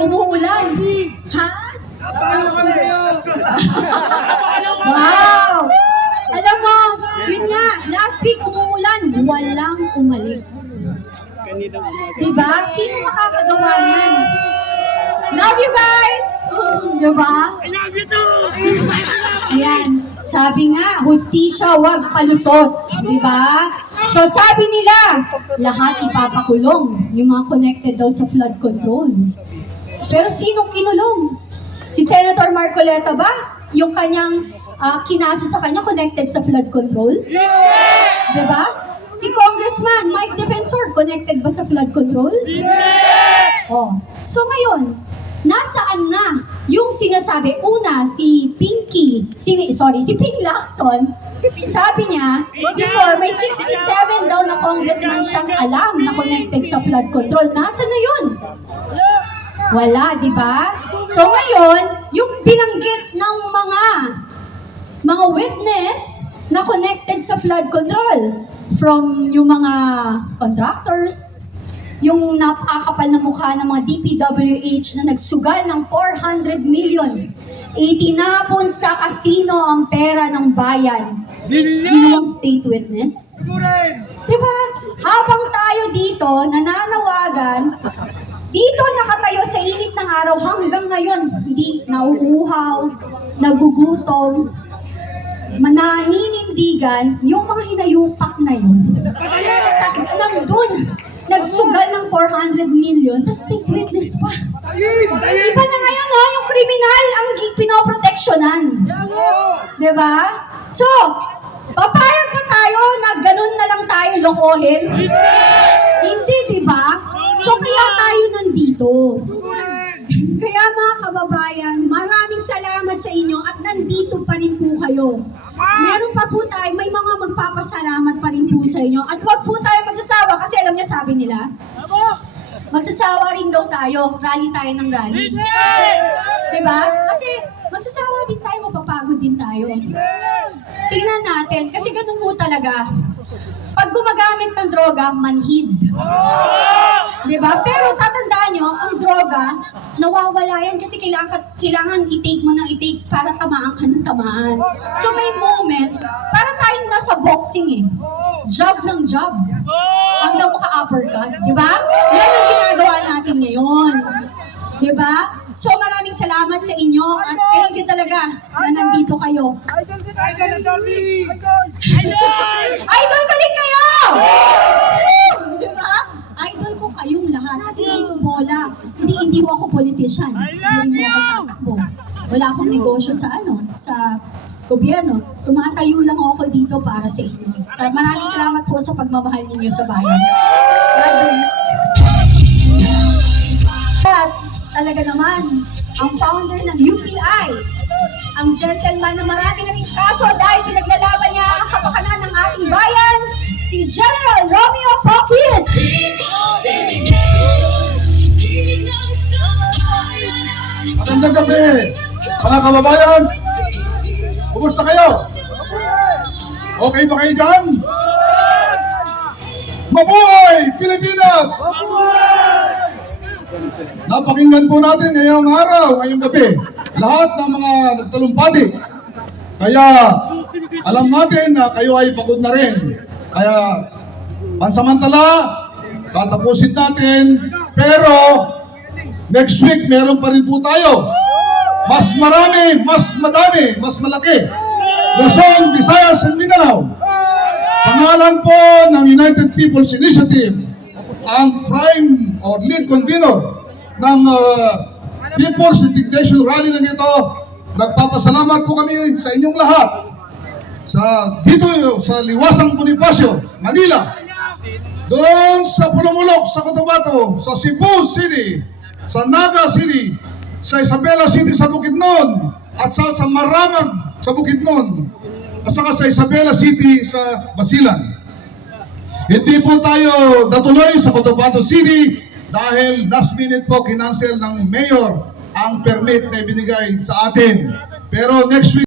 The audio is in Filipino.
umuulan. Ha? Wow! Alam mo, yun nga, last week umuulan, walang umalis. Diba? Sino makakagawa yan? Love you guys! Diba? I love you too! Ayan. Sabi nga, hustisya wag palusot. Diba? So sabi nila, lahat ipapakulong. Yung mga connected daw sa flood control. Pero sinong kinulong? Si Senator Marcoleta ba? Yung kanyang kinaso sa kanya connected sa flood control? Diba? Si Congressman Mike Defensor, connected ba sa flood control? Oh. So ngayon, nasaan na yung sinasabi? Una, si Ping Lacson, sabi niya, before, may 67 daw na congressman siyang alam na connected sa flood control. Nasaan na yun? Wala, di ba? So ngayon, yung binanggit ng mga witness na connected sa flood control, from yung mga contractors, yung napakapal na mukha ng mga DPWH na nagsugal ng 400 million, itinapon sa kasino ang pera ng bayan. Ginawang state witness. Diba? Habang tayo dito, nananawagan, dito nakatayo sa init ng araw hanggang ngayon, hindi nauuhaw, nagugutom, mananinindigan, yung mga hinayupak na yun. Nandun, nagsugal ng 400 million, tapos state witness pa. Iba na ngayon, yung kriminal ang pinoproteksyonan. Diba? So, papayag ba tayo na ganun na lang tayo lokohin? Hindi, diba? So, kaya tayo nandito. Kaya mga kababayan, maraming salamat sa inyo at nandito pa rin po kayo. Meron pa po tayo, may mga magpapasalamat pa rin po sa inyo. At huwag po tayo magsasawa kasi alam niyo sabi nila, magsasawa rin daw tayo, rally tayo ng rally. Diba? Kasi magsasawa din tayo, mapapagod din tayo. Tingnan natin, kasi ganun po talaga. Pag gumagamit ng droga, manhid. Diba? Pero tatandaan nyo, ang droga, nawawala yan kasi kailangan i-take mo ng i-take para tamaan ka ng tamaan. So may moment, para tayong nasa boxing eh. Job ng job. Hanggang maka-uppercut. Diba? Yan ang ginagawa natin ngayon. Diba? So maraming salamat sa inyo at thank you talaga na nandito kayo. Idol ko din kayo! Diba? Idol ko kayong lahat at hindi ito bola. Hindi ko ako politician. Hindi rin ako tatakbo. Wala akong negosyo sa gobyerno. Tumatayo lang ako dito para sa inyo. So, maraming salamat po sa pagmamahal ninyo sa bayan. God bless. At talaga naman, ang founder ng UPI, ang gentleman na marami na rin kaso dahil pinaglalaban niya ang kapakanan ng ating bayan, si General Romeo Poquis. Magandang gabi, mga kababayan. Kumusta kayo? Okay ba kayo dyan? Mabuhay, Pilipinas! Napakinggan po natin ngayong araw, ngayong gabi, lahat ng mga nagtalumpati. Kaya alam natin na kayo ay pagod na rin. Kaya pansamantala, tatapusin natin. Pero next week meron pa rin po tayo. Mas marami, mas madami, mas malaki. Luzon, Visayas, and Mindanao. Sa ngalan po ng United People's Initiative, ang prime or lead convener ng People's Indignation Rally na ito, nagpapasalamat po kami sa inyong lahat dito sa Liwasang Bonifacio, Manila, doon sa Pulumulok, sa Cotabato, sa Cebu City, sa Naga City, sa Isabela City sa Bukidnon, at sa Maramag sa Bukidnon, at saka sa Isabela City sa Basilan. Hindi po tayo natuloy sa Cotabato City dahil last minute po kinancel ng mayor ang permit na ibinigay sa atin. Pero next week,